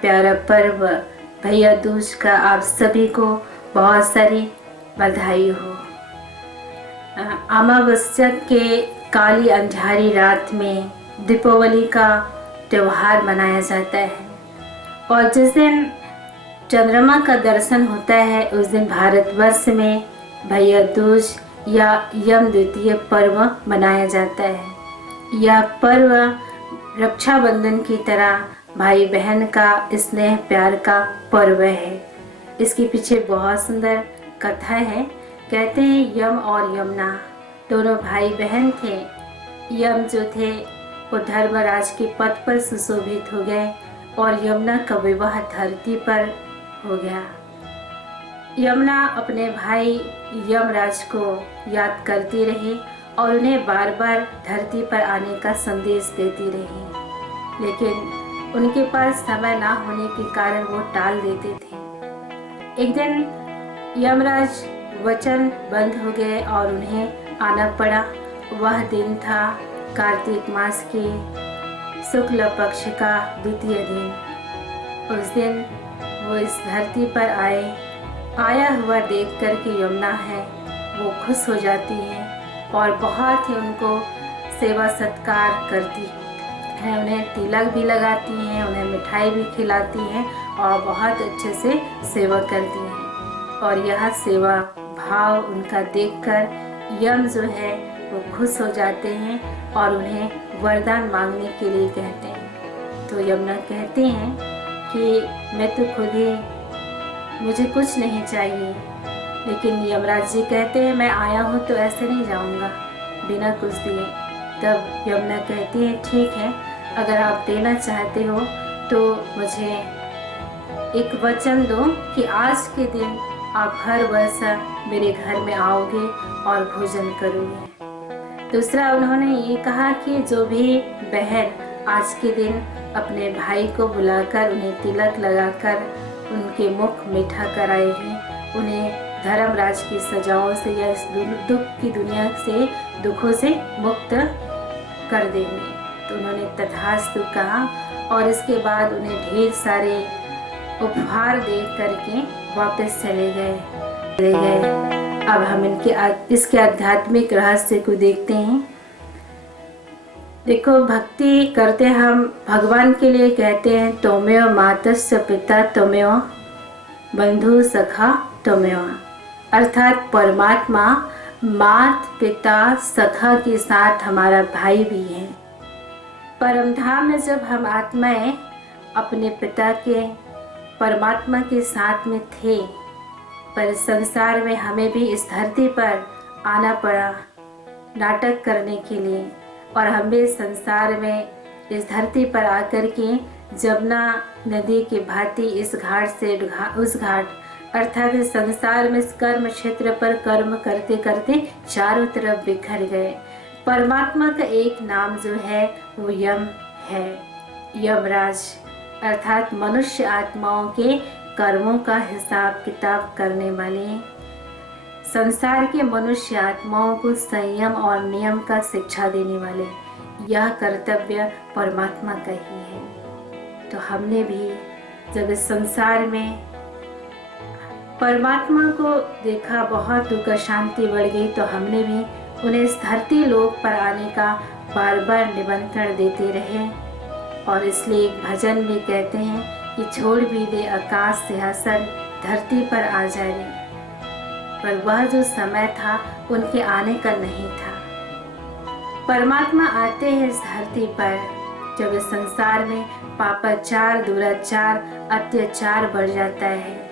प्यारा पर्व भैया दूज का आप सभी को बहुत सारी बधाई हो। अमावस्या के काली अंधारी रात में दीपावली का त्यौहार मनाया जाता है और जिस दिन चंद्रमा का दर्शन होता है उस दिन भारतवर्ष में भैया दूज या यम द्वितीय पर्व मनाया जाता है। यह पर्व रक्षाबंधन की तरह भाई बहन का स्नेह प्यार का पर्व है। इसके पीछे बहुत सुंदर कथा है। कहते हैं यम और यमुना दोनों भाई बहन थे। यम जो थे वो धर्मराज के पद पर सुशोभित हो गए और यमुना का विवाह धरती पर हो गया। यमुना अपने भाई यमराज को याद करती रही और उन्हें बार बार धरती पर आने का संदेश देती रही, लेकिन उनके पास समय ना होने के कारण वो टाल देते थे। एक दिन यमराज वचन बंद हो गए और उन्हें आना पड़ा। वह दिन था कार्तिक मास के शुक्ल पक्ष का द्वितीय दिन। उस दिन वो इस धरती पर आया हुआ देख कर के यमुना है वो खुश हो जाती है और बहुत ही उनको सेवा सत्कार करती है। उन्हें तिलक भी लगाती हैं, उन्हें मिठाई भी खिलाती हैं और बहुत अच्छे से सेवा करती हैं। और यह सेवा भाव उनका देखकर यम जो है वो खुश हो जाते हैं और उन्हें वरदान मांगने के लिए कहते हैं। तो यमुना कहते हैं कि मैं तो खुद ही, मुझे कुछ नहीं चाहिए, लेकिन यमराज जी कहते हैं मैं आया हूँ तो ऐसे नहीं जाऊँगा बिना कुछ दिए। तब यमुना कहती है ठीक है, अगर आप देना चाहते हो तो मुझे एक वचन दो कि आज के दिन आप हर वर्ष मेरे घर में आओगे और भोजन करोगे। दूसरा उन्होंने ये कहा कि जो भी बहन आज के दिन अपने भाई को बुलाकर उन्हें तिलक लगाकर उनके मुख मीठा कराएगी, उन्हें धर्मराज की सजाओं से या इस दुख की दुनिया से दुखों से मुक्त कर देंगे। तो उन्होंने तथास्तु कहा और इसके बाद उन्हें ढेर सारे उपहार दे करके वापस चले गए। अब हम इसके आध्यात्मिक रहस्य को देखते हैं। देखो, भक्ति करते हम भगवान के लिए कहते हैं त्वमेव मातस्य पिता त्वमेव बंधु सखा त्वमेव, अर्थात परमात्मा मात पिता सखा के साथ हमारा भाई भी है। परम धाम में जब हम आत्माएं अपने पिता के परमात्मा के साथ में थे, पर संसार में हमें भी इस धरती पर आना पड़ा नाटक करने के लिए। और हम भी संसार में इस धरती पर आकर के जमुना नदी के भांति इस घाट से उस घाट, अर्थात इस संसार में इस कर्म क्षेत्र पर कर्म करते करते चारों तरफ बिखर गए। परमात्मा का एक नाम जो है वो यम है, यमराज, अर्थात मनुष्य आत्माओं के कर्मों का हिसाब किताब करने वाले, संसार के मनुष्य आत्माओं को संयम और नियम का शिक्षा देने वाले। यह कर्तव्य परमात्मा का ही है। तो हमने भी जब इस संसार में परमात्मा को देखा, बहुत दुख शांति बढ़ गई, तो हमने भी उन्हें इस धरती लोक पर आने का बार बार निमंत्रण देते रहे। और इसलिए एक भजन भी कहते हैं कि छोड़ भी दे आकाश सिंहासन धरती पर आ जाए। पर वह जो समय था उनके आने का नहीं था। परमात्मा आते हैं इस धरती पर जब इस संसार में पापाचार, दुराचार, अत्याचार बढ़ जाता है।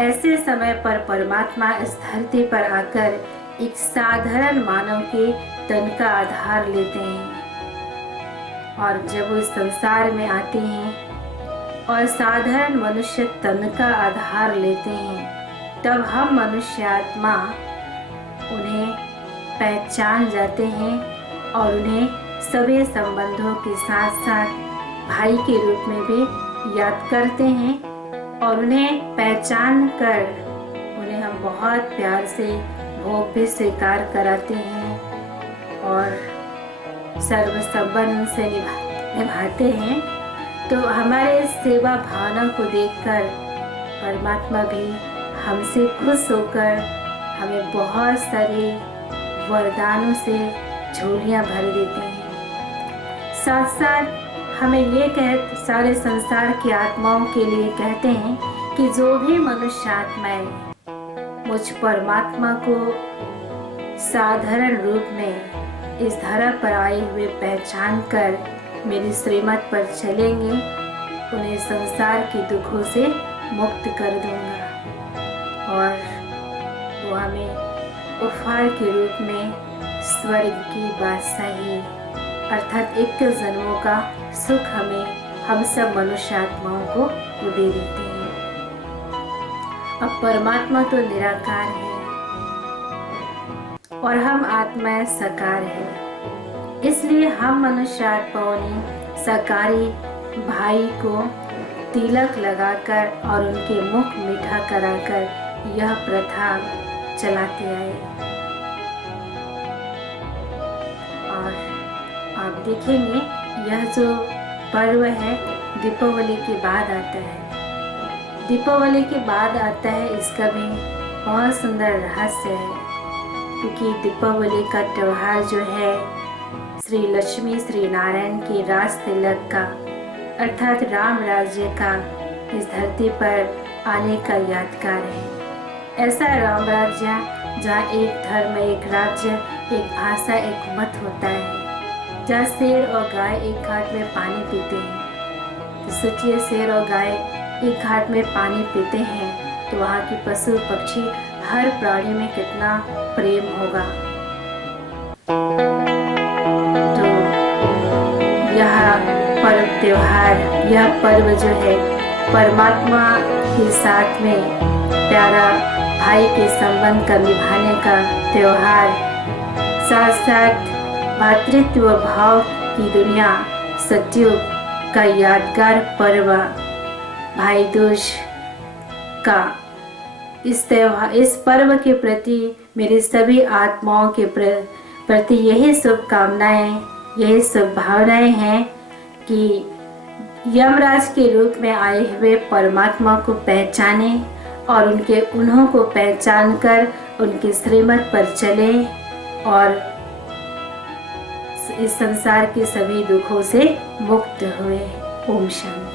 ऐसे समय पर परमात्मा इस धरती पर आकर एक साधारण मानव के तन का आधार लेते हैं। और जब वो इस संसार में आते हैं और साधारण मनुष्य तन का आधार लेते हैं, तब हम मनुष्य आत्मा उन्हें पहचान जाते हैं और उन्हें सभी संबंधों के साथ साथ भाई के रूप में भी याद करते हैं। और उन्हें पहचान कर उन्हें हम बहुत प्यार से भोग भी स्वीकार कराते हैं और सर्व संबंध से निभाते हैं। तो हमारे सेवा भावना को देखकर परमात्मा भी हमसे खुश होकर हमें बहुत सारे वरदानों से झोलियाँ भर देते हैं। साथ साथ हमें ये सारे संसार की आत्माओं के लिए कहते हैं कि जो भी मनुष्य आत्माएं मुझ परमात्मा को साधारण रूप में इस धरा पर आए हुए पहचान कर मेरी श्रीमत पर चलेंगे, उन्हें संसार के दुखों से मुक्त कर दूंगा और वो हमें उपहार के रूप में स्वर्ग की बादशाही अर्थात 21 जन्मों का सुख हम सब मनुष्य आत्माओं को दे देते हैं। अब परमात्मा तो निराकार है और हम आत्माएं साकार है, इसलिए हम मनुष्य आत्माओं ने साकारी भाई को तिलक लगाकर और उनके मुख मीठा कराकर यह प्रथा चलाते आए। और आप देखेंगे यह जो पर्व है दीपावली के बाद आता है। दीपावली के बाद आता है, इसका भी बहुत सुंदर रहस्य है, क्योंकि दीपावली का त्यौहार जो है श्री लक्ष्मी श्री नारायण के राज तिलक का अर्थात राम राज्य का इस धरती पर आने का यादगार है। ऐसा राम राज्य जहाँ एक धर्म, एक राज्य, एक भाषा, एक मत होता है, जहाँ शेर और गाय एक घाट में पानी पीते हैं। तो सोचिए, शेर और गाय एक घाट में पानी पीते हैं तो वहाँ की पशु पक्षी हर प्राणी में कितना प्रेम होगा। तो यह पर्व त्योहार, यह पर्व जो है परमात्मा के साथ में प्यारा भाई के संबंध का निभाने का त्योहार, साथ साथ भातृत्व भाव की दुनिया सत्युग का यादगार पर्व भाई दूज का इस पर्व के प्रति मेरी सभी आत्माओं के प्रति यही शुभकामनाएं, यही शुभ भावनाएं हैं कि यमराज के रूप में आए हुए परमात्मा को पहचाने और उन्हों को पहचान कर उनके श्रीमत पर चले और इस संसार के सभी दुखों से मुक्त हुए। ओम शांति।